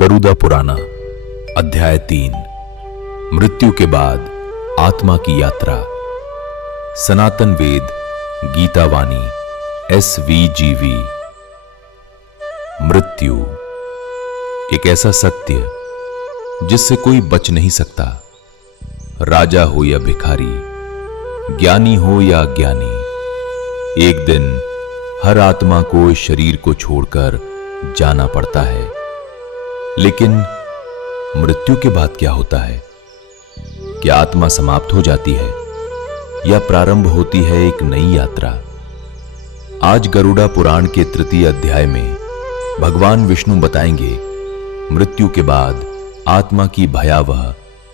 गरुड़ा पुराण अध्याय 3 मृत्यु के बाद आत्मा की यात्रा। सनातन वेद गीतावाणी SVGV। मृत्यु एक ऐसा सत्य जिससे कोई बच नहीं सकता। राजा हो या भिखारी, ज्ञानी हो या अज्ञानी, एक दिन हर आत्मा को इस शरीर को छोड़कर जाना पड़ता है। लेकिन मृत्यु के बाद क्या होता है? क्या आत्मा समाप्त हो जाती है या प्रारंभ होती है एक नई यात्रा? आज गरुड़ा पुराण के तृतीय अध्याय में भगवान विष्णु बताएंगे मृत्यु के बाद आत्मा की भयावह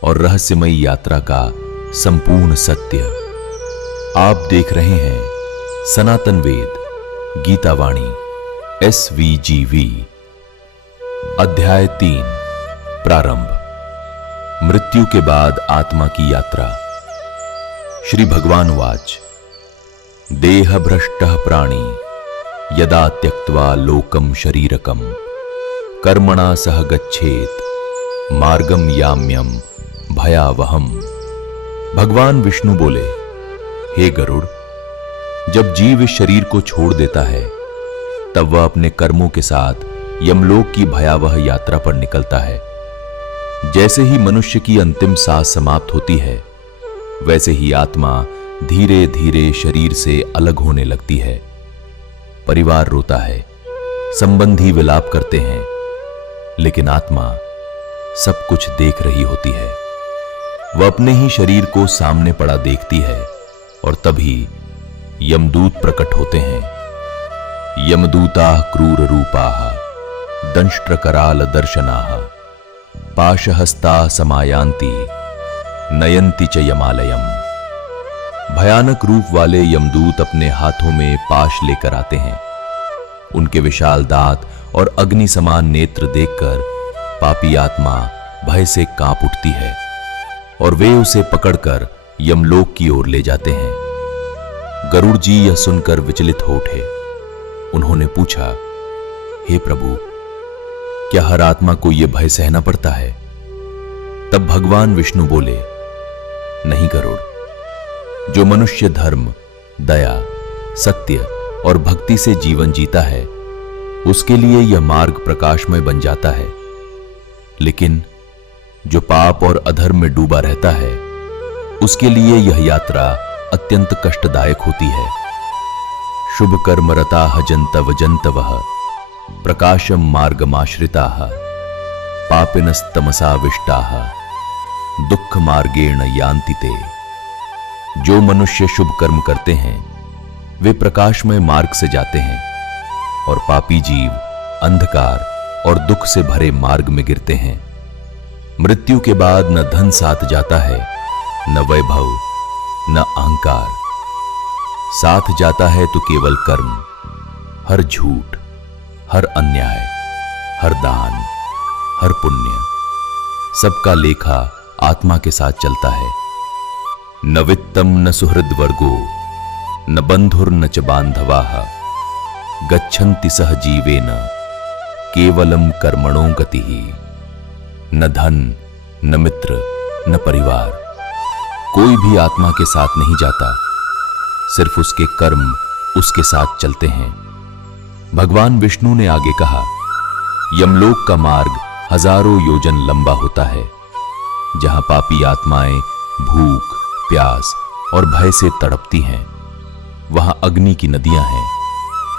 और रहस्यमयी यात्रा का संपूर्ण सत्य। आप देख रहे हैं सनातन वेद गीतावाणी SVGV। अध्याय 3 प्रारंभ। मृत्यु के बाद आत्मा की यात्रा। श्री भगवान उवाच, देह भ्रष्टः प्राणी यदा त्यक्त्वा लोकम शरीरकम कर्मणा सह गच्छेत मार्गम याम्यम भयावहम। भगवान विष्णु बोले, हे गरुड़, जब जीव इस शरीर को छोड़ देता है तब वह अपने कर्मों के साथ यमलोक की भयावह यात्रा पर निकलता है। जैसे ही मनुष्य की अंतिम सांस समाप्त होती है, वैसे ही आत्मा धीरे धीरे शरीर से अलग होने लगती है। परिवार रोता है, संबंधी विलाप करते हैं, लेकिन आत्मा सब कुछ देख रही होती है। वह अपने ही शरीर को सामने पड़ा देखती है और तभी यमदूत प्रकट होते हैं। यमदूताः क्रूर रूपाः दंष्ट्रकराल दर्शनाः पाशहस्ताः समायान्ति नयन्ति च यमालयम। भयानक रूप वाले यमदूत अपने हाथों में पाश लेकर आते हैं। उनके विशाल दांत और अग्नि समान नेत्र देखकर पापी आत्मा भय से कांप उठती है और वे उसे पकड़कर यमलोक की ओर ले जाते हैं। गरुड़ जी यह सुनकर विचलित हो उठे। उन्होंने पूछा, हे प्रभु, क्या हर आत्मा को यह भय सहना पड़ता है? तब भगवान विष्णु बोले, नहीं गरुड़, जो मनुष्य धर्म, दया, सत्य और भक्ति से जीवन जीता है उसके लिए यह मार्ग प्रकाशमय बन जाता है। लेकिन जो पाप और अधर्म में डूबा रहता है उसके लिए यह यात्रा अत्यंत कष्टदायक होती है। शुभ कर्मरताः जन्तव जन्तवः प्रकाशम मार्गमाश्रिताः पापिनस्तमसाविष्टाः दुख मार्गेण यान्ति ते। जो मनुष्य शुभ कर्म करते हैं वे प्रकाशमय मार्ग से जाते हैं और पापी जीव अंधकार और दुख से भरे मार्ग में गिरते हैं। मृत्यु के बाद न धन साथ जाता है, न वैभव, न अहंकार। साथ जाता है तो केवल कर्म। हर झूठ, हर अन्याय, हर दान, हर पुण्य, सबका लेखा आत्मा के साथ चलता है। न वित्तम न सुहृद वर्गो न बंधुर न च बांधवाः गच्छन्ति सह जीवेन केवलम कर्मणो गतिः। न धन, न मित्र, न परिवार, कोई भी आत्मा के साथ नहीं जाता। सिर्फ उसके कर्म उसके साथ चलते हैं। भगवान विष्णु ने आगे कहा, यमलोक का मार्ग हजारों योजन लंबा होता है। जहां पापी आत्माएं भूख, प्यास और भय से तड़पती हैं, वहां अग्नि की नदियां हैं,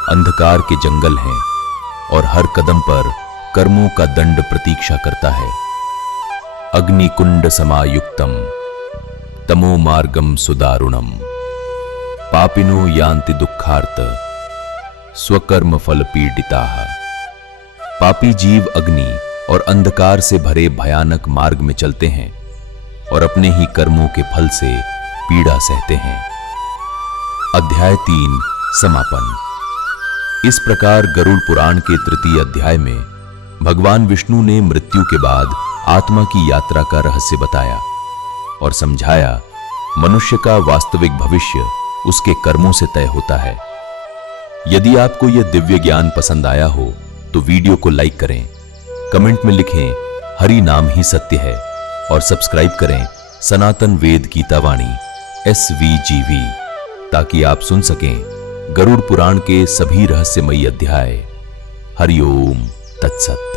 अंधकार के जंगल हैं और हर कदम पर कर्मों का दंड प्रतीक्षा करता है। अग्निकुंड समायुक्तम तमो मार्गम सुदारुणम पापिनो यान्ति दुःखार्त स्वकर्म फल पीड़िताः। पापी जीव अग्नि और अंधकार से भरे भयानक मार्ग में चलते हैं और अपने ही कर्मों के फल से पीड़ा सहते हैं। अध्याय 3 समापन। इस प्रकार गरुड़ पुराण के तृतीय अध्याय में भगवान विष्णु ने मृत्यु के बाद आत्मा की यात्रा का रहस्य बताया और समझाया मनुष्य का वास्तविक भविष्य उसके कर्मों से तय होता है। यदि आपको यह दिव्य ज्ञान पसंद आया हो तो वीडियो को लाइक करें, कमेंट में लिखें हरि नाम ही सत्य है और सब्सक्राइब करें सनातन वेद गीता वाणी SVGV ताकि आप सुन सकें गरुड़ पुराण के सभी रहस्यमयी अध्याय। हरि ओम तत्सत।